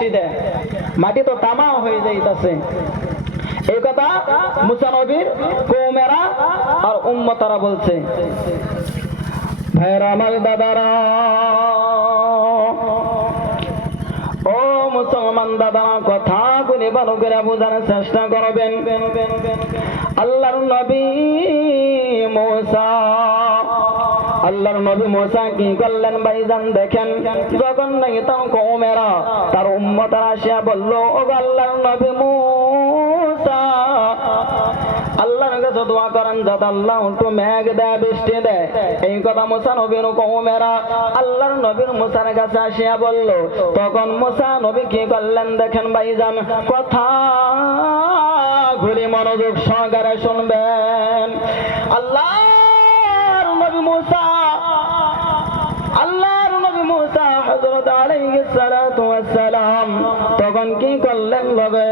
বৃষ্টি দেয়, মাটি তো তামা হয়ে যাইতাছে। এই কথা মুসা নবীর কওমেরা আর উম্মতারা বলছে। ভাইরা আমার, দাদারা, ও মুসলমান দাদারা, কথাগুলি ভালো করে বোঝার চেষ্টা করবেন। আল্লাহর নবী মুসা, আল্লাহর নবী মুসা কি করলেন ভাইজান দেখেন, যখন নাকি তার কওমেরা তার উম্মতরা আসিয়া বলল, ও আল্লাহর নবী মুসা, আল্লাহর কাছে দোয়া করেন যাতে আল্লাহ একটু মেঘ দেয়, বৃষ্টি দেয়। এই কথা মুসা নবীর কওমেরা আল্লাহর নবীর মুসার কাছে আসিয়া বলল। তখন মুসা নবী কি করলেন দেখেন ভাইজান, কথা ঘুরি মনোযোগ সহকারে শুনবেন। আল্লাহর নবী মুসা হযরত আলাইহিস সালাতু ওয়াস সালাম তখন কি করলেন, লগে